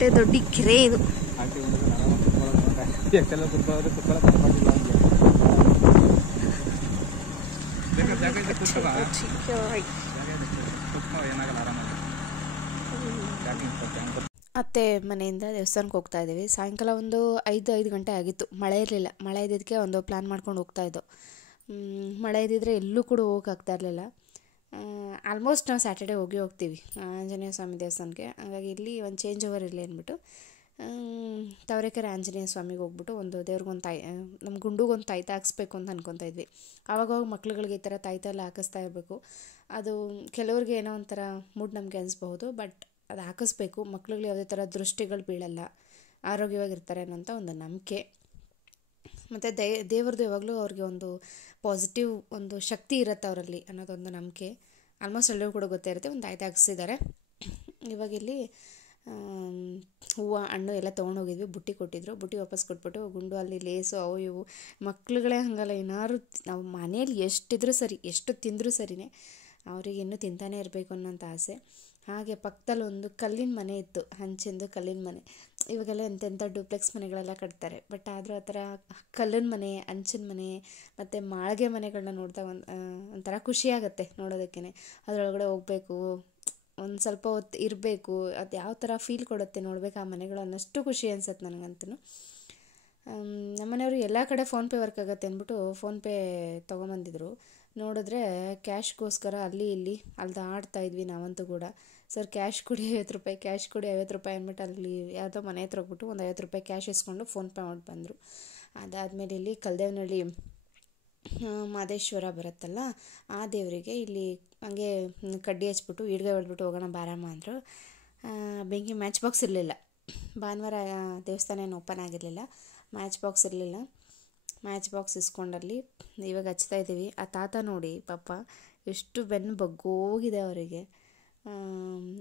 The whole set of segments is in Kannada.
ಹೊಟ್ಟೆ ದೊಡ್ಡ ಕೆರೆ ಇದು. ಅತ್ತೆ ಮನೆಯಿಂದ ದೇವಸ್ಥಾನಕ್ಕೆ ಹೋಗ್ತಾ ಇದ್ದೀವಿ. ಸಾಯಂಕಾಲ ಒಂದು 5 ಗಂಟೆ ಆಗಿತ್ತು. ಮಳೆ ಇರಲಿಲ್ಲ. ಮಳೆ ಇದ್ದಿದ್ದಕ್ಕೆ ಒಂದು ಪ್ಲ್ಯಾನ್ ಮಾಡ್ಕೊಂಡು ಹೋಗ್ತಾ ಇದ್ದೋ. ಮಳೆ ಇದ್ದಿದ್ರೆ ಎಲ್ಲೂ ಕೂಡ ಹೋಗೋಕ್ಕಾಗ್ತಾ ಇರಲಿಲ್ಲ. ಆಲ್ಮೋಸ್ಟ್ ನಾವು ಸ್ಯಾಟರ್ಡೇ ಹೋಗ್ತೀವಿ ಆಂಜನೇಯ ಸ್ವಾಮಿ ದೇವಸ್ಥಾನಕ್ಕೆ. ಹಾಗಾಗಿ ಇಲ್ಲಿ ಒಂದು ಚೇಂಜ್ ಓವರ್ ಇರಲಿ ಅಂದ್ಬಿಟ್ಟು ತಾವರೆಕೆರೆ ಆಂಜನೇಯ ಸ್ವಾಮಿಗೆ ಹೋಗ್ಬಿಟ್ಟು ಒಂದು ದೇವ್ರಿಗೊಂದು ನಮ್ಮ ಗುಂಡುಗೊಂದು ತಾಯ್ತ ಹಾಕ್ಸ್ಬೇಕು ಅಂತ ಅನ್ಕೊತಾ ಇದ್ವಿ. ಆವಾಗ ಮಕ್ಳುಗಳಿಗೆ ಈ ಥರ ತಾಯ್ತ ಎಲ್ಲ ಹಾಕಿಸ್ತಾ ಇರಬೇಕು. ಅದು ಕೆಲವ್ರಿಗೆ ಏನೋ ಒಂಥರ ಮೂಢನಂಬಿಕೆ ಅನಿಸ್ಬಹುದು. ಬಟ್ ಅದು ಹಾಕಿಸ್ಬೇಕು. ಮಕ್ಳುಗಳು ಯಾವುದೇ ಥರ ದೃಷ್ಟಿಗಳು ಬೀಳಲ್ಲ, ಆರೋಗ್ಯವಾಗಿರ್ತಾರೆ ಅನ್ನೋಂಥ ಒಂದು ನಂಬಿಕೆ. ಮತ್ತು ದೇವ್ರದ್ದು ಯಾವಾಗಲೂ ಅವ್ರಿಗೆ ಒಂದು ಪಾಸಿಟಿವ್ ಒಂದು ಶಕ್ತಿ ಇರುತ್ತೆ ಅವರಲ್ಲಿ ಅನ್ನೋದೊಂದು ನಂಬಿಕೆ. ಆಲ್ಮೋಸ್ಟ್ ಎಲ್ಲರೂ ಕೂಡ ಗೊತ್ತೇ ಇರುತ್ತೆ. ಒಂದು ತಾಯ್ತ ಹಾಕ್ಸಿದ್ದಾರೆ. ಇವಾಗ ಇಲ್ಲಿ ಹೂವು ಹಣ್ಣು ಎಲ್ಲ ತೊಗೊಂಡೋಗಿದ್ವಿ. ಬುಟ್ಟಿ ಕೊಟ್ಟಿದ್ರು. ಬುಟ್ಟಿ ವಾಪಸ್ ಕೊಟ್ಬಿಟ್ಟು ಗುಂಡು ಅಲ್ಲಿ ಲೇಸು ಅವು ಇವು ಮಕ್ಳುಗಳೇ ಹಾಗಲ್ಲ. ಏನಾದ್ರು ನಾವು ಮನೇಲಿ ಎಷ್ಟಿದ್ರೂ ಸರಿ, ಎಷ್ಟು ತಿಂದರೂ ಸರಿಯೇ ಅವರಿಗೆ ಇನ್ನೂ ತಿಂತಾನೆ ಇರಬೇಕು ಅನ್ನೋಂಥ ಆಸೆ. ಹಾಗೆ ಪಕ್ಕದಲ್ಲಿ ಒಂದು ಕಲ್ಲಿನ ಮನೆ ಇತ್ತು, ಹಂಚಿಂದು ಕಲ್ಲಿನ ಮನೆ. ಇವಾಗೆಲ್ಲ ಎಂತೆಂಥ ಡೂಪ್ಲೆಕ್ಸ್ ಮನೆಗಳೆಲ್ಲ ಕಟ್ತಾರೆ. ಬಟ್ ಆದರೂ ಆ ಥರ ಕಲ್ಲಿನ ಮನೆ, ಹಂಚಿನ ಮನೆ ಮತ್ತು ಮಾಳಿಗೆ ಮನೆಗಳನ್ನ ನೋಡ್ತಾ ಒಂಥರ ಖುಷಿಯಾಗತ್ತೆ ನೋಡೋದಕ್ಕೇ. ಅದರೊಳಗಡೆ ಹೋಗಬೇಕು, ಒಂದು ಸ್ವಲ್ಪ ಹೊತ್ತು ಇರಬೇಕು. ಅದು ಯಾವ ಥರ ಫೀಲ್ ಕೊಡುತ್ತೆ ನೋಡ್ಬೇಕು ಆ ಮನೆಗಳು ಅನ್ನೋಷ್ಟು ಖುಷಿ ಅನ್ಸುತ್ತೆ ನನಗಂತೂ. ನಮ್ಮನೆಯವರು ಎಲ್ಲ ಕಡೆ ಫೋನ್ಪೇ ವರ್ಕ್ ಆಗುತ್ತೆ ಅಂದ್ಬಿಟ್ಟು ಫೋನ್ಪೇ ತೊಗೊಂಬಂದಿದ್ರು. ನೋಡಿದ್ರೆ ಕ್ಯಾಶ್ಗೋಸ್ಕರ ಅಲ್ಲಿ ಇಲ್ಲಿ ಆಡ್ತಾ ಇದ್ವಿ ನಾವಂತೂ ಕೂಡ. ಸರ್ ಕ್ಯಾಶ್ ಕೊಡಿ, 50 ರೂಪಾಯಿ ಕ್ಯಾಶ್ ಕೊಡಿ, 50 ರೂಪಾಯಿ ಅಂದ್ಬಿಟ್ಟು ಅಲ್ಲಿ ಯಾವುದೋ ಮನೆ ಹತ್ರ ಹೋಗ್ಬಿಟ್ಟು ಒಂದು 50 ರೂಪಾಯಿ ಕ್ಯಾಶ್ ಇಸ್ಕೊಂಡು ಫೋನ್ಪೇ ಮಾಡಿ ಬಂದರು. ಅದಾದಮೇಲೆ ಇಲ್ಲಿ ಕಲ್ದೇವನಹಳ್ಳಿ ಮಾದೇಶ್ವರ ಬರುತ್ತಲ್ಲ, ಆ ದೇವರಿಗೆ ಇಲ್ಲಿ ಹಂಗೆ ಕಡ್ಡಿ ಹಚ್ಬಿಟ್ಟು ಈಡ್ಗೆ ಹೊಡೆದ್ಬಿಟ್ಟು ಹೋಗೋಣ ಬಾರಮ್ಮ ಅಂದರು. ಬೆಂಕಿ ಮ್ಯಾಚ್ ಬಾಕ್ಸ್ ಇರಲಿಲ್ಲ. ಭಾನುವಾರ ದೇವಸ್ಥಾನ ಏನು ಓಪನ್ ಆಗಿರಲಿಲ್ಲ. ಮ್ಯಾಚ್ ಬಾಕ್ಸ್ ಇರಲಿಲ್ಲ. ಮ್ಯಾಚ್ ಬಾಕ್ಸ್ ಇಸ್ಕೊಂಡಲ್ಲಿ ಇವಾಗ ಹಚ್ತಾ ಇದ್ದೀವಿ. ಆ ತಾತ ನೋಡಿ ಪಾಪ ಎಷ್ಟು ಬೆನ್ನು ಬಗ್ಗೋಗಿದೆ ಅವರಿಗೆ.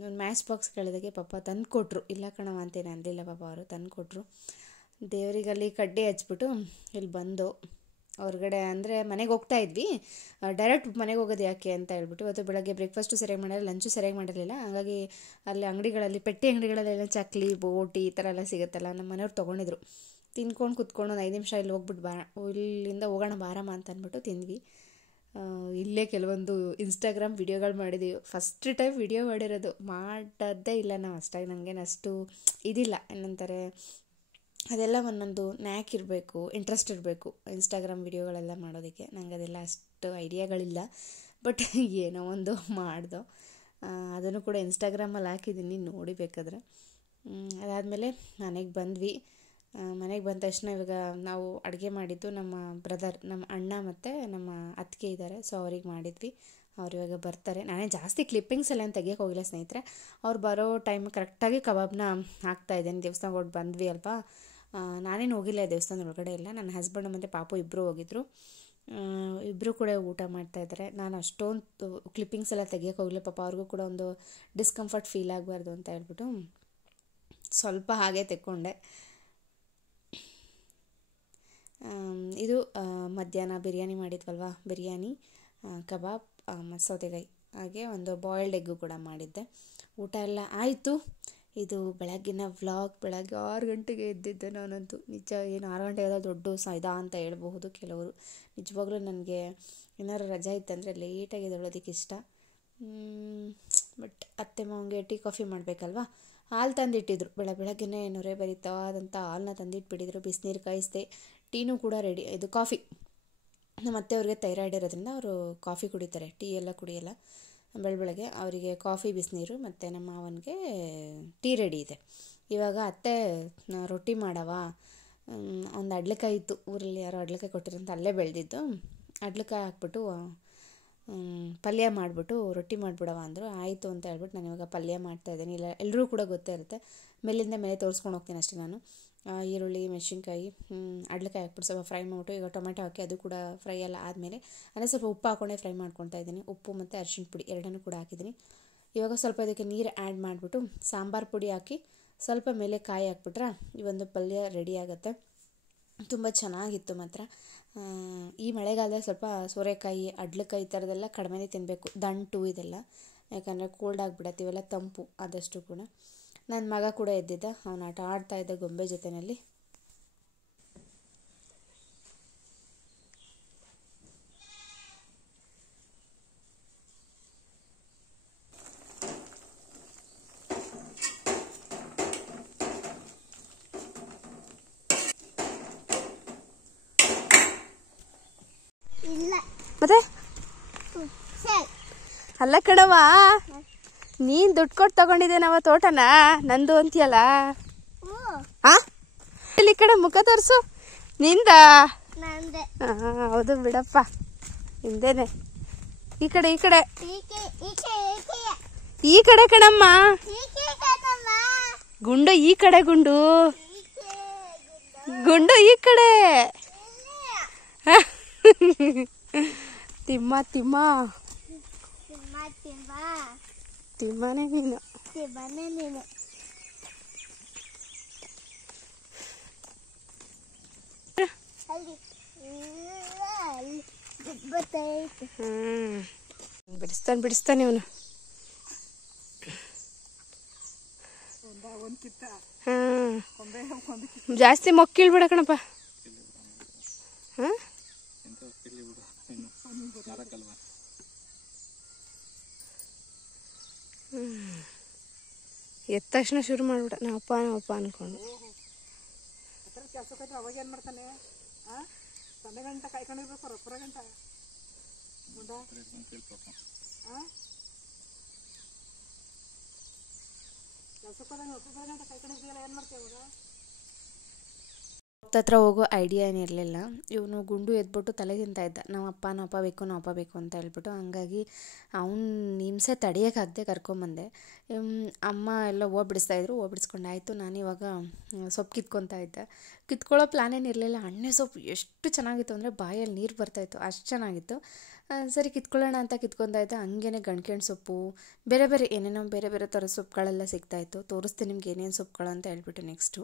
ಒಂದು ಮ್ಯಾಚ್ ಬಾಕ್ಸ್ ಕೇಳಿದಾಗೆ ಪಾಪ ತಂದು ಕೊಟ್ಟರು. ಇಲ್ಲ ಕಣವ ಅಂತೇನು ಅನ್ನಲಿಲ್ಲ ಪಾಪ, ಅವರು ತಂದು ಕೊಟ್ಟರು. ದೇವರಿಗಲ್ಲಿ ಕಡ್ಡಿ ಹಚ್ಬಿಟ್ಟು ಇಲ್ಲಿ ಬಂದು ಹೊರಗಡೆ ಅಂದರೆ ಮನೆಗೆ ಹೋಗ್ತಾ ಇದ್ವಿ. ಡೈರೆಕ್ಟ್ ಮನೆಗೆ ಹೋಗೋದು ಯಾಕೆ ಅಂತ ಹೇಳ್ಬಿಟ್ಟು ಇವತ್ತು ಬೆಳಗ್ಗೆ ಬ್ರೇಕ್ಫಾಸ್ಟು ಸರಿಯಾಗಿ ಮಾಡಿರಲಿಲ್ಲ, ಲಂಚು ಸರಿಯಾಗಿ ಮಾಡಿರಲಿಲ್ಲ. ಹಾಗಾಗಿ ಅಲ್ಲಿ ಅಂಗಡಿಗಳಲ್ಲಿ, ಪೆಟ್ಟಿ ಅಂಗಡಿಗಳಲ್ಲೆಲ್ಲ ಚಕ್ಲಿ, ಬೋಟಿ ಈ ಥರ ಎಲ್ಲ ಸಿಗುತ್ತಲ್ಲ, ನಮ್ಮ ಮನೆಯವ್ರು ತೊಗೊಂಡಿದ್ರು. ತಿಂದ್ಕೊಂಡು ಕುತ್ಕೊಂಡು ಒಂದು 5 ನಿಮಿಷ ಇಲ್ಲಿ ಹೋಗ್ಬಿಟ್ಟು ಇಲ್ಲಿಂದ ಹೋಗೋಣ ಬಾರಮ್ಮ ಅಂತ ಅಂದ್ಬಿಟ್ಟು ತಿಂದ್ವಿ. ಇಲ್ಲೇ ಕೆಲವೊಂದು ಇನ್ಸ್ಟಾಗ್ರಾಮ್ ವಿಡಿಯೋಗಳು ಮಾಡಿದ್ದೀವಿ. ಫಸ್ಟ್ ಟೈಮ್ ವಿಡಿಯೋ ಮಾಡಿರೋದು, ಮಾಡೋದೇ ಇಲ್ಲ ನಾವು ಅಷ್ಟಾಗಿ. ನನಗೇನು ಅಷ್ಟು ಇದಿಲ್ಲ, ಏನಂತಾರೆ ಅದೆಲ್ಲ ಒಂದೊಂದು ನ್ಯಾಕ್ ಇರಬೇಕು, ಇಂಟ್ರೆಸ್ಟ್ ಇರಬೇಕು ಇನ್ಸ್ಟಾಗ್ರಾಮ್ ವಿಡಿಯೋಗಳೆಲ್ಲ ಮಾಡೋದಕ್ಕೆ. ನನಗೆ ಅದೆಲ್ಲ ಅಷ್ಟು ಐಡಿಯಾಗಳಿಲ್ಲ. ಬಟ್ ಏನೋ ಒಂದು ಮಾಡ್ದೋ. ಅದನ್ನು ಕೂಡ ಇನ್ಸ್ಟಾಗ್ರಾಮಲ್ಲಿ ಹಾಕಿದ್ದೀನಿ, ನೋಡಿ ಬೇಕಾದ್ರೆ. ಅದಾದಮೇಲೆ ಮನೆಗೆ ಬಂದ್ವಿ. ಮನೆಗೆ ಬಂದ ತಕ್ಷಣ ಇವಾಗ ನಾವು ಅಡುಗೆ ಮಾಡಿದ್ದು ನಮ್ಮ ಬ್ರದರ್, ನಮ್ಮ ಅಣ್ಣ ಮತ್ತು ನಮ್ಮ ಅತ್ತಿಗೆ ಇದ್ದಾರೆ. ಸೊ ಅವ್ರಿಗೆ ಮಾಡಿದ್ವಿ. ಅವ್ರು ಇವಾಗ ಬರ್ತಾರೆ. ನಾನೇ ಜಾಸ್ತಿ ಕ್ಲಿಪ್ಪಿಂಗ್ಸ್ ಎಲ್ಲ ತೆಗಿಯೋಕೆ ಹೋಗಿಲ್ಲ ಸ್ನೇಹಿತರೆ. ಅವ್ರು ಬರೋ ಟೈಮ್ ಕರೆಕ್ಟಾಗಿ ಕಬಾಬ್ನ ಹಾಕ್ತಾಯಿದ್ದೇನೆ. ದೇವಸ್ಥಾನಕ್ಕೆ ಹೊಟ್ಟು ಬಂದ್ವಿ ಅಲ್ವಾ, ನಾನೇನು ಹೋಗಿಲ್ಲ ದೇವಸ್ಥಾನದ ಒಳಗಡೆ ಎಲ್ಲ. ನನ್ನ ಹಸ್ಬೆಂಡು ಮತ್ತು ಪಾಪು ಇಬ್ಬರು ಹೋಗಿದ್ರು. ಇಬ್ಬರು ಕೂಡ ಊಟ ಮಾಡ್ತಾಯಿದ್ದಾರೆ. ನಾನು ಅಷ್ಟೊಂದು ಕ್ಲಿಪ್ಪಿಂಗ್ಸ್ ಎಲ್ಲ ತೆಗಿಯೋಕೆ ಹೋಗಲಿಲ್ಲ. ಪಾಪ ಅವ್ರಿಗೂ ಕೂಡ ಒಂದು ಡಿಸ್ಕಂಫರ್ಟ್ ಫೀಲ್ ಆಗಬಾರ್ದು ಅಂತ ಹೇಳ್ಬಿಟ್ಟು ಸ್ವಲ್ಪ ಹಾಗೆ ತೆಕ್ಕೊಂಡೆ. ಇದು ಮಧ್ಯಾಹ್ನ ಬಿರಿಯಾನಿ ಮಾಡಿದ್ವಲ್ವ, ಬಿರಿಯಾನಿ, ಕಬಾಬ್, ಸೌತೆಕಾಯಿ, ಹಾಗೆ ಒಂದು ಬಾಯ್ಲ್ಡ್ ಎಗ್ಗು ಕೂಡ ಮಾಡಿದ್ದೆ. ಊಟ ಎಲ್ಲ ಆಯಿತು. ಇದು ಬೆಳಗ್ಗಿನ ವ್ಲಾಗ್. ಬೆಳಗ್ಗೆ 6 ಗಂಟೆಗೆ ಎದ್ದಿದ್ದೆ ನಾನಂತೂ. ನಿಜ, ಏನು 6 ಗಂಟೆಗೆ ಎದ್ದೋ ದೊಡ್ಡ ಇದಾ ಅಂತ ಹೇಳ್ಬಹುದು ಕೆಲವರು. ನಿಜವಾಗ್ಲೂ ನನಗೆ ಏನಾದ್ರು ರಜೆ ಇತ್ತಂದರೆ ಲೇಟಾಗಿ ಎದ್ದೇಳೋದಕ್ಕೆ ಇಷ್ಟ. ಬಟ್ ಅತ್ತೆ ಮಾವನಿಗೆ ಟೀ ಕಾಫಿ ಮಾಡಬೇಕಲ್ವ, ಹಾಲು ತಂದಿಟ್ಟಿದ್ರು. ಬೆಳಗ್ಗೆನೇ ನೊರೆ ಬರಿತಾದಂಥ ಹಾಲನ್ನ ತಂದಿಟ್ಬಿಟ್ಟಿದ್ರು. ಬಿಸಿನೀರು ಕಾಯಿಸ್ದೆ. ಟೀನೂ ಕೂಡ ರೆಡಿ. ಇದು ಕಾಫಿ, ನಮ್ಮ ಅತ್ತೆಯವ್ರಿಗೆ ಥೈರಾಯ್ಡ್ ಇರೋದ್ರಿಂದ ಅವರು ಕಾಫಿ ಕುಡಿತಾರೆ, ಟೀ ಎಲ್ಲ ಕುಡಿಯಲ್ಲ. ಬೆಳಗ್ಗೆ ಅವರಿಗೆ ಕಾಫಿ ಬಿಸಿನೀರು ಮತ್ತು ನಮ್ಮ ಮಾವನಿಗೆ ಟೀ ರೆಡಿ ಇದೆ. ಇವಾಗ ಅತ್ತೆ ರೊಟ್ಟಿ ಮಾಡವ, ಒಂದು ಅಡ್ಲೆಕಾಯಿ ಇತ್ತು ಊರಲ್ಲಿ, ಯಾರೋ ಅಡ್ಲೆಕಾಯಿ ಕೊಟ್ಟಿರಂತ ಅಲ್ಲೇ ಬೆಳೆದಿದ್ದು. ಅಡ್ಲೆಕಾಯಿ ಹಾಕ್ಬಿಟ್ಟು ಪಲ್ಯ ಮಾಡಿಬಿಟ್ಟು ರೊಟ್ಟಿ ಮಾಡಿಬಿಡವ ಅಂದರು. ಆಯಿತು ಅಂತ ಹೇಳ್ಬಿಟ್ಟು ನಾನು ಇವಾಗ ಪಲ್ಯ ಮಾಡ್ತಾಯಿದ್ದೀನಿ. ಇಲ್ಲ ಎಲ್ಲರೂ ಕೂಡ ಗೊತ್ತೇ ಇರುತ್ತೆ. ಮೇಲಿಂದ ಮೇಲೆ ತೋರಿಸ್ಕೊಂಡು ಹೋಗ್ತೀನಿ ಅಷ್ಟೇ ನಾನು. ಈರುಳ್ಳಿ, ಮೆಣಸಿನ್ಕಾಯಿ, ಅಡ್ಲೆಕಾಯಿ ಹಾಕ್ಬಿಟ್ಟು ಸ್ವಲ್ಪ ಫ್ರೈ ಮಾಡಿಬಿಟ್ಟು ಈಗ ಟೊಮೆಟೊ ಹಾಕಿ ಅದು ಕೂಡ ಫ್ರೈ ಎಲ್ಲ ಆದಮೇಲೆ ಅಂದರೆ ಸ್ವಲ್ಪ ಉಪ್ಪು ಹಾಕ್ಕೊಂಡೇ ಫ್ರೈ ಮಾಡ್ಕೊತಾ ಇದ್ದೀನಿ. ಉಪ್ಪು ಮತ್ತು ಅರಿಶಿಣ ಪುಡಿ ಎರಡನ್ನೂ ಕೂಡ ಹಾಕಿದ್ದೀನಿ. ಇವಾಗ ಸ್ವಲ್ಪ ಇದಕ್ಕೆ ನೀರು ಆ್ಯಡ್ ಮಾಡಿಬಿಟ್ಟು ಸಾಂಬಾರು ಪುಡಿ ಹಾಕಿ ಸ್ವಲ್ಪ ಮೇಲೆ ಕಾಯಿ ಹಾಕ್ಬಿಟ್ರೆ ಈ ಒಂದು ಪಲ್ಯ ರೆಡಿ ಆಗುತ್ತೆ. ತುಂಬ ಚೆನ್ನಾಗಿತ್ತು ಮಾತ್ರ. ಈ ಮಳೆಗಾಲದಲ್ಲಿ ಸ್ವಲ್ಪ ಸೋರೆಕಾಯಿ, ಅಡ್ಲೆಕಾಯಿ ಈ ಥರದ್ದೆಲ್ಲ ಕಡಿಮೆನೇ ತಿನ್ನಬೇಕು, ದಂಟು ಇದೆಲ್ಲ. ಯಾಕಂದರೆ ಕೋಲ್ಡ್ ಆಗಿಬಿಡತ್ತೆ, ಇವೆಲ್ಲ ತಂಪು ಆದಷ್ಟು ಕೂಡ. ನನ್ನ ಮಗ ಕೂಡ ಎದ್ದಿದ್ದ, ಅವನು ಆಟ ಆಡ್ತಾ ಇದ್ದ ಗೊಂಬೆ ಜೊತೆಯಲ್ಲಿ. ಮತ್ತೆ ಅಲ್ಲ ಕಣವ, ನೀನ್ ದುಡ್ಡು ಕೊಟ್ಟು ತಗೊಂಡಿದ್ದೆ ನಾವ ತೋಟನ, ನಂದು ಅಂತೀಯಲ್ಲ. ಇಲ್ಲಿ ಕಡೆ ಮುಖ ತೋರ್ಸು, ನಿಂದ. ಹೌದು ಬಿಡಪ್ಪ, ನಿಂದೇನೆ. ಈ ಕಡೆ ಈ ಕಡೆ ಈ ಕಡೆ ಕಣಮ್ಮ, ಗುಂಡು ಈ ಕಡೆ, ಗುಂಡು ಗುಂಡು ಈ ಕಡೆ. ತಿಮ್ಮ ತಿಮ್ಮ ತಿಮ್ಮನೆ ನೀನು. ಬಿಡಿಸ್ತಾನೆ ಇವನು. ಜಾಸ್ತಿ ಮೊಕ್ಕಿಳ್ಬಿಡ ಕಣಪ್ಪ. ಎದ್ದ ತಕ್ಷಣ ಶುರು ಮಾಡ್ಬಿಡ, ನಾವಪ್ಪ ಅನ್ಕೊಂಡು. ಅವಾಗ ಏನ್ ಮಾಡ್ತಾನೆ, ಸಂಡೆ ಗಂಟ ಕಾಯ್ಕೊಂಡಿರ್ಬೇಕು, ರೊಪ್ಪರ ಗಂಟ ಕಾಯ್ಕೊಂಡಿರ್ತೀಯಲ್ಲ, ಏನ್ ಮಾಡ್ತೇವೆ ಅವಾಗ? ಹತ್ರ ಹೋಗೋ ಐಡಿಯಾ ಏನಿರಲಿಲ್ಲ. ಇವನು ಗುಂಡು ಎದ್ಬಿಟ್ಟು ತಲೆ ತಿಂತಾ ಇದ್ದ, ನಾವಪ್ಪ ಬೇಕು ಅಂತ ಹೇಳ್ಬಿಟ್ಟು. ಹಂಗಾಗಿ ಅವ್ನು ಹಿಂಸೆ ತಡೆಯೋಕ್ಕಾಗದೆ ಕರ್ಕೊಂಬಂದೆ. ಅಮ್ಮ ಎಲ್ಲ ಹೂವು ಬಿಡಿಸ್ತಾಯಿದ್ರು, ಹೂವು ಬಿಡಿಸ್ಕೊಂಡಾಯಿತು. ನಾನಿವಾಗ ಸೊಪ್ಪು ಕಿತ್ಕೊತಾ ಇದ್ದೆ. ಕಿತ್ಕೊಳ್ಳೋ ಪ್ಲ್ಯಾನ್ ಏನಿರಲಿಲ್ಲ. ಹಣ್ಣೆ ಸೊಪ್ಪು ಎಷ್ಟು ಚೆನ್ನಾಗಿತ್ತು ಅಂದರೆ ಬಾಯಲ್ಲಿ ನೀರು ಬರ್ತಾಯಿತ್ತು, ಅಷ್ಟು ಚೆನ್ನಾಗಿತ್ತು. ಸರಿ ಕಿತ್ಕೊಳ್ಳೋಣ ಅಂತ ಕಿತ್ಕೊತಾ ಇದ್ದೆ. ಹಂಗೇ ಗಂಟ್ಗೆಣ್ ಸೊಪ್ಪು, ಬೇರೆ ಏನೇನೋ ಬೇರೆ ಥರ ಸೊಪ್ಪುಗಳೆಲ್ಲ ಸಿಗ್ತಾಯಿತ್ತು. ತೋರಿಸ್ತೀನಿ ನಿಮ್ಗೆ ಏನೇನು ಸೊಪ್ಪುಗಳು ಅಂತ ಹೇಳ್ಬಿಟ್ಟು. ನೆಕ್ಸ್ಟು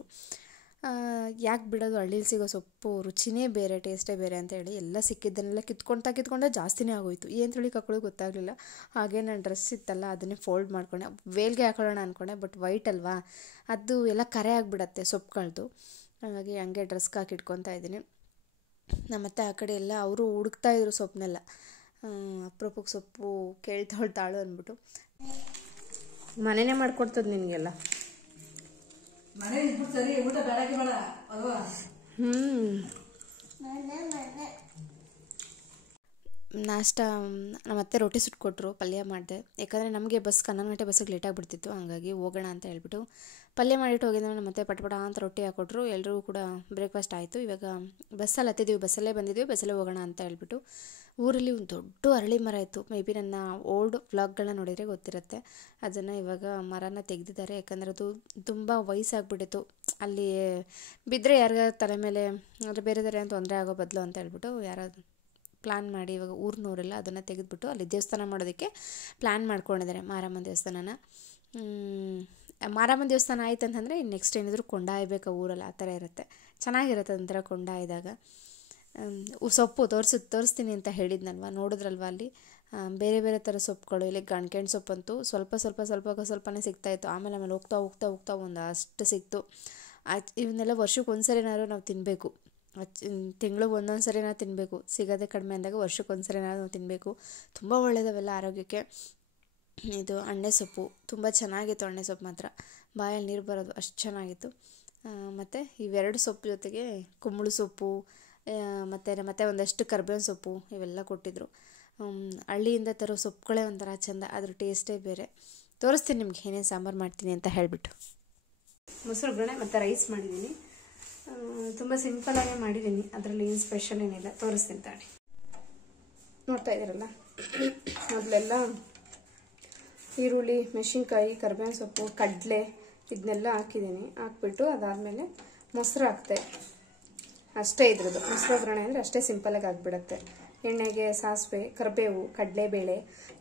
ಯಾಕೆ ಬಿಡೋದು, ಹಳ್ಳಿಲಿ ಸಿಗೋ ಸೊಪ್ಪು ರುಚಿನೇ ಬೇರೆ, ಟೇಸ್ಟೇ ಬೇರೆ ಅಂತ ಹೇಳಿ ಎಲ್ಲ ಸಿಕ್ಕಿದ್ದನ್ನೆಲ್ಲ ಕಿತ್ಕೊಂಡೆ ಜಾಸ್ತಿನೇ ಆಗೋಯಿತು. ಏನು ತಿಳಿ ಕಕ್ಕಳಿಗೆ ಗೊತ್ತಾಗಲಿಲ್ಲ. ಹಾಗೆ ನನ್ನ ಡ್ರೆಸ್ ಇತ್ತಲ್ಲ, ಅದನ್ನೇ ಫೋಲ್ಡ್ ಮಾಡ್ಕೊಂಡೆ, ವೇಲ್ಗೆ ಹಾಕೊಳ್ಳೋಣ ಅಂದ್ಕೊಂಡೆ. ಬಟ್ ವೈಟ್ ಅಲ್ವಾ, ಅದು ಎಲ್ಲ ಕರೆ ಆಗಿಬಿಡತ್ತೆ ಸೊಪ್ಪುಗಳದ್ದು. ಹಾಗಾಗಿ ಹಂಗೆ ಡ್ರೆಸ್ಗೆ ಹಾಕಿ ಇಟ್ಕೊತಾ ಇದ್ದೀನಿ. ನಮ್ಮತ್ತೆ ಆ ಕಡೆ ಎಲ್ಲ ಅವರು ಹುಡುಕ್ತಾಯಿದ್ರು ಸೊಪ್ಪನ್ನೆಲ್ಲ. ಅಪರೂಪಕ್ಕೆ ಸೊಪ್ಪು ಕೇಳ್ತಾಳು ಅಂದ್ಬಿಟ್ಟು. ಮನೆಯೇ ಮಾಡ್ಕೊಡ್ತದೆ ನಿನಗೆಲ್ಲ. ಮನೆ ಇದ್ಬಿಟ್ಟು ಸರಿ, ಊಟ ಬೆಳಗ್ಗೆ ಬೇಡ ಅಲ್ವಾ? ನಾಷ್ಟ ನಮ್ಮತ್ತೆ ರೊಟ್ಟಿ ಸುಟ್ಕೊಟ್ರು, ಪಲ್ಯ ಮಾಡಿದೆ. ಯಾಕಂದರೆ ನಮಗೆ ಬಸ್ 11 ಗಂಟೆ ಬಸ್ಸಿಗೆ ಲೇಟಾಗಿ ಬಿಡ್ತಿತ್ತು. ಹಂಗಾಗಿ ಹೋಗೋಣ ಅಂತ ಹೇಳ್ಬಿಟ್ಟು ಪಲ್ಯ ಮಾಡಿಟ್ಟು ಹೋಗಿದ್ದೆ. ನಮ್ಮತ್ತೆ ಪಟಪಟ ಅಂತ ರೊಟ್ಟಿ ಹಾಕ್ಕೊಟ್ರು. ಎಲ್ರಿಗೂ ಕೂಡ ಬ್ರೇಕ್ಫಾಸ್ಟ್ ಆಯಿತು. ಇವಾಗ ಬಸ್ಸಲ್ಲಿ ಹತ್ತಿದ್ದೀವಿ, ಬಸ್ಸಲ್ಲೇ ಬಂದಿದ್ದೀವಿ, ಬಸ್ಸಲ್ಲೇ ಹೋಗೋಣ ಅಂತ ಹೇಳ್ಬಿಟ್ಟು. ಊರಲ್ಲಿ ಒಂದು ದೊಡ್ಡ ಅರಳಿ ಮರ ಇತ್ತು. ಮೇ ಬಿ ನನ್ನ ಓಲ್ಡ್ ವ್ಲಾಗ್ಗಳನ್ನ ನೋಡಿದರೆ ಗೊತ್ತಿರುತ್ತೆ. ಅದನ್ನು ಇವಾಗ ಮರನ ತೆಗೆದಿದ್ದಾರೆ. ಯಾಕಂದರೆ ಅದು ತುಂಬ ವಯಸ್ಸಾಗ್ಬಿಟ್ಟಿತ್ತು. ಅಲ್ಲಿ ಬಿದ್ದರೆ ಯಾರಿಗಾರ ತಲೆ ಮೇಲೆ ಅಂದರೆ ಬೇರೆ ಥರ ತೊಂದರೆ ಆಗೋ ಬದಲು ಅಂತ ಹೇಳ್ಬಿಟ್ಟು ಯಾರಾದ್ರು ಪ್ಲ್ಯಾನ್ ಮಾಡಿ ಇವಾಗ ಊರಿನವರೆಲ್ಲ ಅದನ್ನು ತೆಗೆದುಬಿಟ್ಟು ಅಲ್ಲಿ ದೇವಸ್ಥಾನ ಮಾಡೋದಕ್ಕೆ ಪ್ಲ್ಯಾನ್ ಮಾಡ್ಕೊಂಡಿದ್ದಾರೆ. ಮಾರಮ್ಮನ ದೇವಸ್ಥಾನನ. ಮಾರಮ್ಮನ ದೇವಸ್ಥಾನ ಆಯ್ತು ಅಂತಂದರೆ ಇನ್ನು ನೆಕ್ಸ್ಟ್ ಏನಿದ್ರು ಕೊಂಡಾಯಬೇಕು ಊರಲ್ಲಿ, ಆ ಥರ ಇರುತ್ತೆ. ಚೆನ್ನಾಗಿರುತ್ತೆ ಒಂಥರ ಕೊಂಡಾಯ್ದಾಗ. ಸೊಪ್ಪು ತೋರಿಸ್ತೀನಿ ಅಂತ ಹೇಳಿದ್ನಲ್ವ, ನೋಡಿದ್ರಲ್ವ ಅಲ್ಲಿ ಬೇರೆ ಥರ ಸೊಪ್ಪುಗಳು. ಇಲ್ಲಿ ಗಂಟ್ಗೆಣ್ ಸೊಪ್ಪಂತೂ ಸ್ವಲ್ಪನೇ ಸಿಗ್ತಾಯಿತ್ತು. ಆಮೇಲೆ ಹೋಗ್ತಾ ಒಂದು ಅಷ್ಟು ಸಿಕ್ತು. ಇವನ್ನೆಲ್ಲ ವರ್ಷಕ್ಕೆ ಒಂದ್ಸರಿನಾದ್ರು ನಾವು ತಿನ್ನಬೇಕು. ತಿಂಗಳಿಗೆ ಒಂದೊಂದು ಸರಿನ ತಿನ್ನಬೇಕು. ಸಿಗೋದೇ ಕಡಿಮೆ ಅಂದಾಗ ವರ್ಷಕ್ಕೆ ಒಂದು ಸರಿನಾದ್ರು ನಾವು ತಿನ್ನಬೇಕು. ತುಂಬ ಒಳ್ಳೆಯದವೆಲ್ಲ ಆರೋಗ್ಯಕ್ಕೆ. ಇದು ಅಣ್ಣೆ ಸೊಪ್ಪು ತುಂಬ ಚೆನ್ನಾಗಿತ್ತು. ಅಣ್ಣೆ ಸೊಪ್ಪು ಮಾತ್ರ ಬಾಯಲ್ಲಿ ನೀರು ಬರೋದು, ಅಷ್ಟು ಚೆನ್ನಾಗಿತ್ತು. ಮತ್ತು ಇವೆರಡು ಸೊಪ್ಪು ಜೊತೆಗೆ ಕುಂಬಳ ಸೊಪ್ಪು ಮತ್ತು ಒಂದಷ್ಟು ಕರ್ಬೇವಿನ ಸೊಪ್ಪು ಇವೆಲ್ಲ ಕೊಟ್ಟಿದ್ದರು. ಹಳ್ಳಿಯಿಂದ ತರೋ ಸೊಪ್ಪುಗಳೇ ಒಂಥರ ಚೆಂದ, ಅದ್ರ ಟೇಸ್ಟೇ ಬೇರೆ. ತೋರಿಸ್ತೀನಿ ನಿಮ್ಗೆ ಏನೇನು ಸಾಂಬಾರು ಮಾಡ್ತೀನಿ ಅಂತ ಹೇಳಿಬಿಟ್ಟು. ಮೊಸರು ಒಗ್ಗರಣೆ ಮತ್ತು ರೈಸ್ ಮಾಡಿದ್ದೀನಿ. ತುಂಬ ಸಿಂಪಲಾಗೇ ಮಾಡಿದ್ದೀನಿ, ಅದರಲ್ಲಿ ಏನು ಸ್ಪೆಷಲ್ ಏನಿಲ್ಲ. ತೋರಿಸ್ತೀನಿ ತಾಳಿ. ನೋಡ್ತಾ ಇದ್ದೀರಲ್ಲ, ಮೊದಲೆಲ್ಲ ಈರುಳ್ಳಿ, ಮೆಣಸಿನ್ಕಾಯಿ, ಕರ್ಬೇವಿನ ಸೊಪ್ಪು, ಕಡಲೆ ಇದನ್ನೆಲ್ಲ ಹಾಕಿದ್ದೀನಿ. ಹಾಕ್ಬಿಟ್ಟು ಅದಾದಮೇಲೆ ಮೊಸರು ಹಾಕ್ತೆ. ಅಷ್ಟೇ ಇದ್ರದ್ದು ಮೊಸರು ಒಗ್ಗರಣೆ ಅಂದರೆ ಅಷ್ಟೇ ಸಿಂಪಲಾಗಿ ಆಗಿಬಿಡುತ್ತೆ. ಎಣ್ಣೆಗೆ ಸಾಸಿವೆ, ಕರಿಬೇವು, ಕಡಲೆಬೇಳೆ,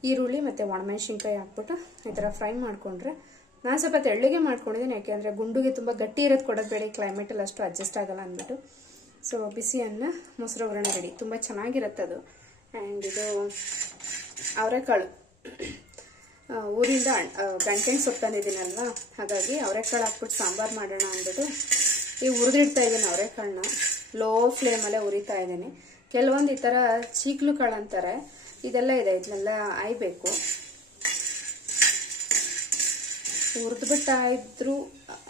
ಈರುಳ್ಳಿ ಮತ್ತು ಒಣಮೆಣ್ಸಿನ್ಕಾಯಿ ಹಾಕ್ಬಿಟ್ಟು ಈ ಥರ ಫ್ರೈ ಮಾಡಿಕೊಂಡ್ರೆ, ನಾನು ಸ್ವಲ್ಪ ತೆಳ್ಳಗೆ ಮಾಡ್ಕೊಂಡಿದ್ದೀನಿ. ಯಾಕೆಂದರೆ ಗುಂಡುಗೆ ತುಂಬ ಗಟ್ಟಿ ಇರೋದು ಕೊಡೋದು ಬೇಡ, ಕ್ಲೈಮೇಟಲ್ಲಿ ಅಷ್ಟು ಅಡ್ಜಸ್ಟ್ ಆಗಲ್ಲ ಅಂದ್ಬಿಟ್ಟು. ಸೊ ಬಿಸಿ ಅನ್ನ ಮೊಸರು ಒಗ್ಗರಣೆ ರೆಡಿ. ತುಂಬ ಚೆನ್ನಾಗಿರುತ್ತೆ ಅದು. ಆ್ಯಂಡ್ ಇದು ಅವರೆಕಾಳು ಊರಿಂದ ಗಂಟೆಣ್ಣು ಸೊಪ್ಪು ತಂದಿದ್ದೀನಲ್ವ, ಹಾಗಾಗಿ ಅವರೆಕಾಳು ಹಾಕ್ಬಿಟ್ಟು ಸಾಂಬಾರು ಮಾಡೋಣ ಅಂದ್ಬಿಟ್ಟು ಈಗ ಹುರಿದಿಡ್ತಾ ಇದ್ದೀನಿ. ಅವರೆಕಾಳನ್ನ ಲೋ ಫ್ಲೇಮಲ್ಲೇ ಹುರಿತಾ ಇದ್ದೀನಿ. ಕೆಲವೊಂದು ಈ ಥರ ಚೀಕ್ಲು ಕಾಳು ಅಂತಾರೆ, ಇದೆಲ್ಲ ಇದೆ, ಇದನ್ನೆಲ್ಲ ಆಯ್ಬೇಕು. ಹುರಿದ್ಬಿಟ್ಟಾಯಿದ್ರು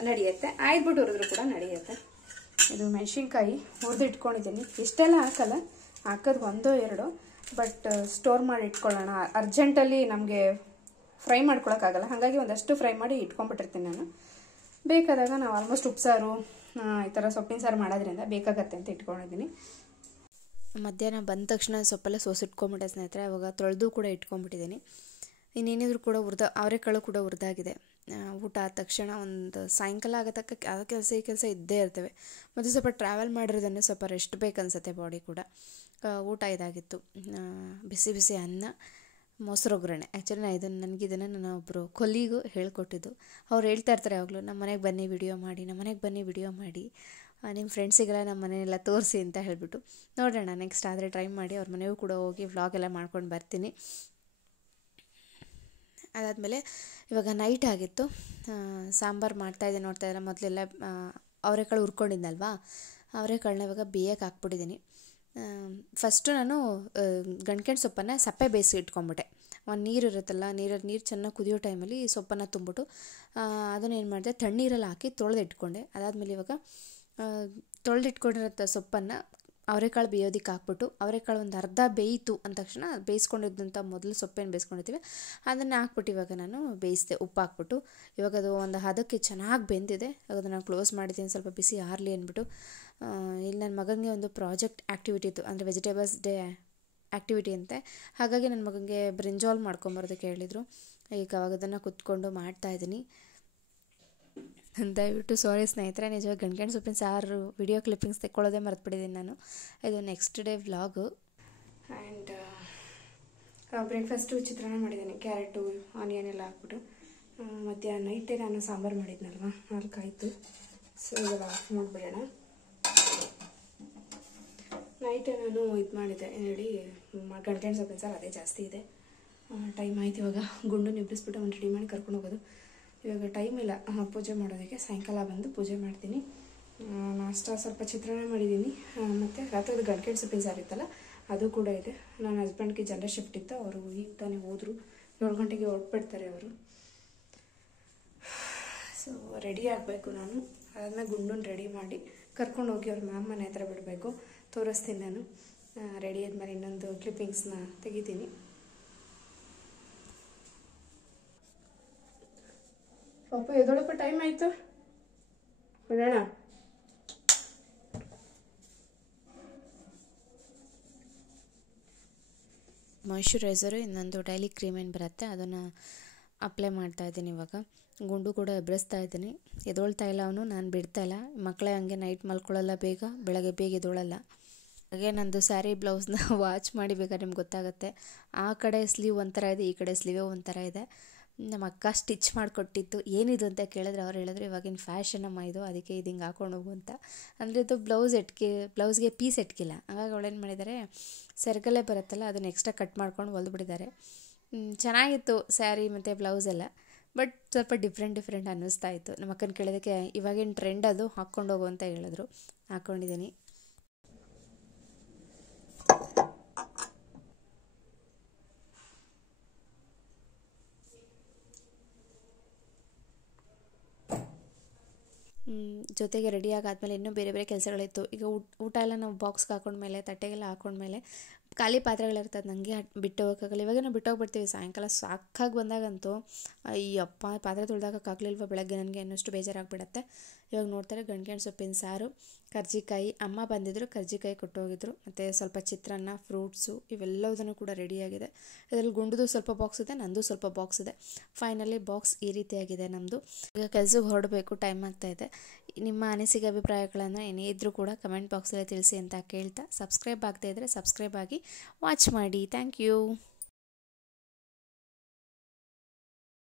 ನಡೆಯುತ್ತೆ, ಆಯ್ದ್ಬಿಟ್ಟು ಹುರಿದ್ರು ಕೂಡ ನಡೆಯುತ್ತೆ. ಇದು ಮೆಣಸಿನ್ಕಾಯಿ ಹುರಿದು ಇಟ್ಕೊಂಡಿದ್ದೀನಿ. ಇಷ್ಟೆಲ್ಲ ಹಾಕಲ್ಲ, ಹಾಕೋದು 1-2, ಬಟ್ ಸ್ಟೋರ್ ಮಾಡಿ ಇಟ್ಕೊಳ್ಳೋಣ. ಅರ್ಜೆಂಟಲ್ಲಿ ನಮಗೆ ಫ್ರೈ ಮಾಡ್ಕೊಳಕ್ಕಾಗಲ್ಲ, ಹಾಗಾಗಿ ಒಂದಷ್ಟು ಫ್ರೈ ಮಾಡಿ ಇಟ್ಕೊಂಡ್ಬಿಟ್ಟಿರ್ತೀನಿ ನಾನು. ಬೇಕಾದಾಗ ನಾವು ಆಲ್ಮೋಸ್ಟ್ ಉಪ್ಸಾರು ಈ ಥರ ಸೊಪ್ಪಿನ ಸಾರು ಮಾಡೋದ್ರಿಂದ ಬೇಕಾಗತ್ತೆ ಅಂತ ಇಟ್ಕೊಂಡಿದ್ದೀನಿ. ಮಧ್ಯಾಹ್ನ ಬಂದ ತಕ್ಷಣ ಸೊಪ್ಪೆಲ್ಲ ಸೋಸಿಟ್ಕೊಂಬಿಟ್ಟೆ ಸ್ನೇಹಿತರೆ. ಅವಾಗ ತೊಳೆದು ಕೂಡ ಇಟ್ಕೊಂಡ್ಬಿಟ್ಟಿದ್ದೀನಿ. ಇನ್ನೇನಿದ್ರು ಕೂಡ ಅವರೆಕಾಳು ಕೂಡ ಹುರಿದಾಗಿದೆ. ಊಟ ಆದ ತಕ್ಷಣ ಒಂದು ಸಾಯಂಕಾಲ ಆಗೋ ತಕ್ಕ ಆ ಕೆಲಸ ಈ ಕೆಲಸ ಇದ್ದೇ ಇರ್ತವೆ. ಮತ್ತು ಸ್ವಲ್ಪ ಟ್ರಾವೆಲ್ ಮಾಡಿರೋದನ್ನು ಸ್ವಲ್ಪ ರೆಸ್ಟ್ ಬೇಕನ್ಸುತ್ತೆ ಬಾಡಿ ಕೂಡ. ಊಟ ಇದಾಗಿತ್ತು, ಬಿಸಿ ಬಿಸಿ ಅನ್ನ, ಮೊಸರು ಒಗ್ಗರಣೆ. ಆ್ಯಕ್ಚುಲಿ ನನಗಿದನ್ನು ನನ್ನ ಒಬ್ಬರು ಕೊಲ್ಲಿಗೂ ಹೇಳ್ಕೊಟ್ಟಿದ್ದು. ಅವ್ರು ಹೇಳ್ತಾ ಇರ್ತಾರೆ ಯಾವಾಗಲೂ, ನಮ್ಮ ಮನೆಗೆ ಬನ್ನಿ ವಿಡಿಯೋ ಮಾಡಿ, ನಮ್ಮ ಮನೆಗೆ ಬನ್ನಿ ವಿಡಿಯೋ ಮಾಡಿ, ನಿಮ್ಮ ಫ್ರೆಂಡ್ಸಿಗೆಲ್ಲ ನಮ್ಮ ಮನೆಯೆಲ್ಲ ತೋರಿಸಿ ಅಂತ ಹೇಳಿಬಿಟ್ಟು. ನೋಡೋಣ, ನೆಕ್ಸ್ಟ್ ಆದರೆ ಟ್ರೈ ಮಾಡಿ ಅವ್ರ ಮನೆಗೂ ಕೂಡ ಹೋಗಿ ವ್ಲಾಗ್ ಎಲ್ಲ ಮಾಡ್ಕೊಂಡು ಬರ್ತೀನಿ. ಅದಾದಮೇಲೆ ಇವಾಗ ನೈಟ್ ಆಗಿತ್ತು, ಸಾಂಬಾರು ಮಾಡ್ತಾಯಿದ್ದೆ. ನೋಡ್ತಾ ಇದ್ದಾರೆ, ಮೊದಲೆಲ್ಲ ಅವರೆಕಾಳು ಹುರ್ಕೊಂಡಿದ್ನಲ್ವಾ, ಅವರೆಕಾಳನ್ನ ಇವಾಗ ಬೇಯಕ್ಕೆ ಹಾಕ್ಬಿಟ್ಟಿದ್ದೀನಿ. ಫಸ್ಟು ನಾನು ಗಂಟ್ಗೆಣ್ ಸೊಪ್ಪನ್ನು ಸಪ್ಪೆ ಬೇಯಿಸಿ ಇಟ್ಕೊಂಬಿಟ್ಟೆ. ಒಂದು ನೀರು ಇರುತ್ತಲ್ಲ, ನೀರು ಚೆನ್ನಾಗಿ ಕುದಿಯೋ ಟೈಮಲ್ಲಿ ಸೊಪ್ಪನ್ನು ತುಂಬಿಟ್ಟು ಅದನ್ನೇನು ಮಾಡಿದೆ, ತಣ್ಣೀರಲ್ಲಿ ಹಾಕಿ ತೊಳೆದಿಟ್ಕೊಂಡೆ. ಅದಾದಮೇಲೆ ಇವಾಗ ತೊಳೆದಿಟ್ಕೊಂಡಿರೋ ಸೊಪ್ಪನ್ನು ಅವರೆಕಾಳು ಬೇಯೋದಕ್ಕೆ ಹಾಕ್ಬಿಟ್ಟು, ಅವರೆಕಾಳು ಒಂದು ಅರ್ಧ ಬೇಯಿತು ಅಂದ ತಕ್ಷಣ ಬೇಯಿಸ್ಕೊಂಡಿದ್ದಂಥ ಮೊದಲು ಸೊಪ್ಪೇನು ಬೇಯಿಸ್ಕೊಂಡಿರ್ತೀವಿ ಅದನ್ನು ಹಾಕ್ಬಿಟ್ಟು ಇವಾಗ ನಾನು ಬೇಯಿಸಿದೆ, ಉಪ್ಪು ಹಾಕ್ಬಿಟ್ಟು. ಇವಾಗ ಅದು ಒಂದು ಹದಕ್ಕೆ ಚೆನ್ನಾಗಿ ಬೆಂದಿದೆ. ಅದನ್ನು ಕ್ಲೋಸ್ ಮಾಡಿದ್ದೀನಿ, ಸ್ವಲ್ಪ ಬಿಸಿ ಆರಲಿ ಅಂದ್ಬಿಟ್ಟು. ಇಲ್ಲಿ ನನ್ನ ಮಗನಿಗೆ ಒಂದು ಪ್ರಾಜೆಕ್ಟ್ ಆ್ಯಕ್ಟಿವಿಟಿ ಇತ್ತು, ಅಂದರೆ ವೆಜಿಟೇಬಲ್ಸ್ ಡೇ ಆ್ಯಕ್ಟಿವಿಟಿ ಅಂತೆ. ಹಾಗಾಗಿ ನನ್ನ ಮಗನಿಗೆ ಬ್ರಿಂಜಾಲ್ ಮಾಡ್ಕೊಂಬರೋದಕ್ಕೆ ಹೇಳಿದರು. ಈಗ ಅವಾಗ ಅದನ್ನು ಕುತ್ಕೊಂಡು ಮಾಡ್ತಾಯಿದ್ದೀನಿ. ದಯವಿಟ್ಟು ಸಾರಿ ಸ್ನೇಹಿತರೆ, ನಿಜವಾಗಿ ಗಂಟ್ಗೆಣ್ ಸೊಪ್ಪಿನ ಸಾರು ವಿಡಿಯೋ ಕ್ಲಿಪ್ಪಿಂಗ್ಸ್ ತೆಕ್ಕೊಳ್ಳೋದೇ ಮರೆತುಬಿಟ್ಟಿದ್ದೀನಿ ನಾನು. ಇದು next day vlog. And breakfast chitranna ಮಾಡಿದ್ದೀನಿ, ಕ್ಯಾರೆಟು ಆನಿಯನ್ ಎಲ್ಲ ಹಾಕ್ಬಿಟ್ಟು. ಮತ್ತು ನೈಟೇ ನಾನು ಸಾಂಬಾರು ಮಾಡಿದ್ನಲ್ವ, 4 ಆಯಿತು. ಸೊ ಇವಾಗ ಆಫ್ ಮಾಡಿಬಿಡೋಣ. ನೈಟೇ ನಾನು ಇದು ಮಾಡಿದ್ದೆ ಹೇಳಿ, ಗಂಟ್ಗೆಣ್ ಸೊಪ್ಪಿನ ಸಾರು ಅದೇ ಜಾಸ್ತಿ ಇದೆ. ಟೈಮ್ ಆಯ್ತು, ಇವಾಗ ಗುಂಡು ನಿಬ್ಬಿಸ್ಬಿಟ್ಟು ಅವ್ನು ರೆಡಿ ಮಾಡಿ ಕರ್ಕೊಂಡು ಹೋಗೋದು. ಇವಾಗ ಟೈಮ್ ಇಲ್ಲ ಪೂಜೆ ಮಾಡೋದಕ್ಕೆ, ಸಾಯಂಕಾಲ ಬಂದು ಪೂಜೆ ಮಾಡ್ತೀನಿ. ನಾಷ್ಟ ಸ್ವಲ್ಪ ಚಿತ್ರಾನ್ನ ಮಾಡಿದ್ದೀನಿ, ಮತ್ತು ರಾತ್ರಿದು ಗಂಟ್ಗೆಣ್ ಸೊಪ್ಪಿನ ಸಾರು ಇತ್ತಲ್ಲ ಅದು ಕೂಡ ಇದೆ. ನನ್ನ ಹಸ್ಬೆಂಡ್ಗೆ ಜನರಲ್ ಶಿಫ್ಟ್ ಇತ್ತು, ಅವರು ಈಗ ತಾನೇ ಹೋದರು, 7 ಗಂಟೆಗೆ ಹೊರಟ್ಬಿಡ್ತಾರೆ ಅವರು. ಸೊ ರೆಡಿ ಆಗಬೇಕು ನಾನು. ಅದಾದಮೇಲೆ ಗುಂಡನ್ನ ರೆಡಿ ಮಾಡಿ ಕರ್ಕೊಂಡು ಹೋಗಿ ಅವ್ರ ಮ್ಯಾಮ್ ಮನೆ ಹತ್ರ ಬಿಡಬೇಕು, ತೋರಿಸ್ತೀನಿ ನಾನು. ರೆಡಿ ಆದಮೇಲೆ ಇನ್ನೊಂದು ಕ್ಲಿಪ್ಪಿಂಗ್ಸ್ನ ತೆಗಿತೀನಿ. ಪಾಪ ಎದೊಳಪ್ಪ, ಟೈಮ್ ಆಯಿತು, ಬಿಡೋಣ. ಮಾಯ್ಶ್ಚರೈಸರು, ಇನ್ನೊಂದು ಡೈಲಿ ಕ್ರೀಮ್ ಏನು ಬರುತ್ತೆ ಅದನ್ನು ಅಪ್ಲೈ ಮಾಡ್ತಾಯಿದ್ದೀನಿ. ಇವಾಗ ಗುಂಡು ಕೂಡ ಎಬ್ಬಿಸ್ತಾ ಇದ್ದೀನಿ. ಎದೊಳ್ತಾ ಇಲ್ಲ ಅವನು, ನಾನು ಬಿಡ್ತಾಯಿಲ್ಲ. ಮಕ್ಕಳೇ ಹಂಗೆ ನೈಟ್ ಮಲ್ಕೊಳ್ಳಲ್ಲ, ಬೆಳಗ್ಗೆ ಬೇಗ ಎದೊಳಲ್ಲ. ಹಾಗೆ ನಂದು ಸ್ಯಾರಿ ಬ್ಲೌಸ್ನ ವಾಚ್ ಮಾಡಿ ಬೇಕಾದ್ರೆ ನಿಮ್ಗೆ ಗೊತ್ತಾಗುತ್ತೆ. ಆ ಕಡೆ ಸ್ಲೀವ್ ಒಂಥರ ಇದೆ, ಈ ಕಡೆ ಸ್ಲೀವೇ ಒಂಥರ ಇದೆ. ನಮ್ಮ ಅಕ್ಕ ಸ್ಟಿಚ್ ಮಾಡಿಕೊಟ್ಟಿತ್ತು. ಏನಿದು ಅಂತ ಕೇಳಿದ್ರೆ ಅವ್ರು ಹೇಳಿದ್ರು, ಇವಾಗಿನ ಫ್ಯಾಷನ್ ಅಮ್ಮ ಇದು, ಅದಕ್ಕೆ ಇದು ಹಿಂಗೆ ಹಾಕೊಂಡು ಹೋಗು ಅಂತ. ಅಂದರೆ ಇದು ಬ್ಲೌಸ್ಗೆ ಪೀಸ್ ಎಟ್ಕಿಲ್ಲ. ಹಾಗಾಗಿ ಅವಳೇನು ಮಾಡಿದ್ದಾರೆ, ಸೆರಗಲ್ಲೇ ಬರುತ್ತಲ್ಲ ಅದನ್ನು ಎಕ್ಸ್ಟ್ರಾ ಕಟ್ ಮಾಡ್ಕೊಂಡು ಹೊಲ್ದುಬಿಟ್ಟಿದ್ದಾರೆ. ಚೆನ್ನಾಗಿತ್ತು ಸ್ಯಾರಿ ಮತ್ತು ಬ್ಲೌಸ್ ಎಲ್ಲ, ಬಟ್ ಸ್ವಲ್ಪ ಡಿಫ್ರೆಂಟ್ ಅನ್ನಿಸ್ತಾ ಇತ್ತು. ನಮ್ಮ ಅಕ್ಕನ ಕೇಳೋದಕ್ಕೆ ಇವಾಗಿನ ಟ್ರೆಂಡ್ ಅದು, ಹಾಕ್ಕೊಂಡು ಹೋಗು ಅಂತ ಹೇಳಿದ್ರು. ಹಾಕ್ಕೊಂಡಿದ್ದೀನಿ. ಜೊತೆಗೆ ರೆಡಿಯಾಗಾದ್ಮೇಲೆ ಇನ್ನೂ ಬೇರೆ ಬೇರೆ ಕೆಲಸಗಳಿತ್ತು. ಈಗ ಊಟ ಎಲ್ಲ ನಾವು ಬಾಕ್ಸ್ಗೆ ಹಾಕೊಂಡ್ಮೇಲೆ, ತಟ್ಟೆಗೆಲ್ಲ ಹಾಕೊಂಡ್ಮೇಲೆ ಖಾಲಿ ಪಾತ್ರೆಗಳಿರ್ತದೆ, ನನಗೆ ಬಿಟ್ಟು ಹೋಗೋಕ್ಕಾಗಲ್ಲ. ಇವಾಗ ನಾವು ಬಿಟ್ಟೋಗ್ಬಿಡ್ತೀವಿ. ಸಾಯಂಕಾಲ ಸಾಕಾಗಿ ಬಂದಾಗಂತೂ ಅಯ್ಯಪ್ಪ ಪಾತ್ರೆ ತೊಳ್ದಾಕಕ್ಕಾಗಲಿಲ್ವ ಬೆಳಗ್ಗೆ ನನಗೆ ಅನ್ನೋಷ್ಟು ಬೇಜಾರಾಗಿಬಿಡತ್ತೆ. ಇವಾಗ ನೋಡ್ತಾರೆ ಗಂಟ್ಗೆಣ್ ಸೊಪ್ಪಿನ ಸಾರು, ಕರ್ಜಿಕಾಯಿ, ಅಮ್ಮ ಬಂದಿದ್ದರು, ಕರ್ಜಿಕಾಯಿ ಕೊಟ್ಟೋಗಿದ್ರು, ಮತ್ತು ಸ್ವಲ್ಪ ಚಿತ್ರಾನ್ನ, ಫ್ರೂಟ್ಸು ಇವೆಲ್ಲದನ್ನು ಕೂಡ ರೆಡಿಯಾಗಿದೆ. ಇದರಲ್ಲಿ ಗುಂಡುದು ಸ್ವಲ್ಪ ಬಾಕ್ಸ್ ಇದೆ, ನಂದು ಸ್ವಲ್ಪ ಬಾಕ್ಸ್ ಇದೆ. ಫೈನಲಿ ಬಾಕ್ಸ್ ಈ ರೀತಿಯಾಗಿದೆ ನಮ್ಮದು. ಈಗ ಕೆಲಸಕ್ಕೆ ಹೊರಡಬೇಕು, ಟೈಮ್ ಆಗ್ತಾಯಿದೆ. ನಿಮ್ಮ ಅನಿಸಿಕೆ ಅಭಿಪ್ರಾಯಗಳನ್ನು ಏನೇ ಇದ್ದರೂ ಕೂಡ ಕಮೆಂಟ್ ಬಾಕ್ಸಲ್ಲಿ ತಿಳಿಸಿ ಅಂತ ಕೇಳ್ತಾ, ಸಬ್ಸ್ಕ್ರೈಬ್ ಆಗದೇ ಇದ್ದರೆ ಸಬ್ಸ್ಕ್ರೈಬ್ ಆಗಿ ವಾಚ್ ಮಾಡಿ. Thank you.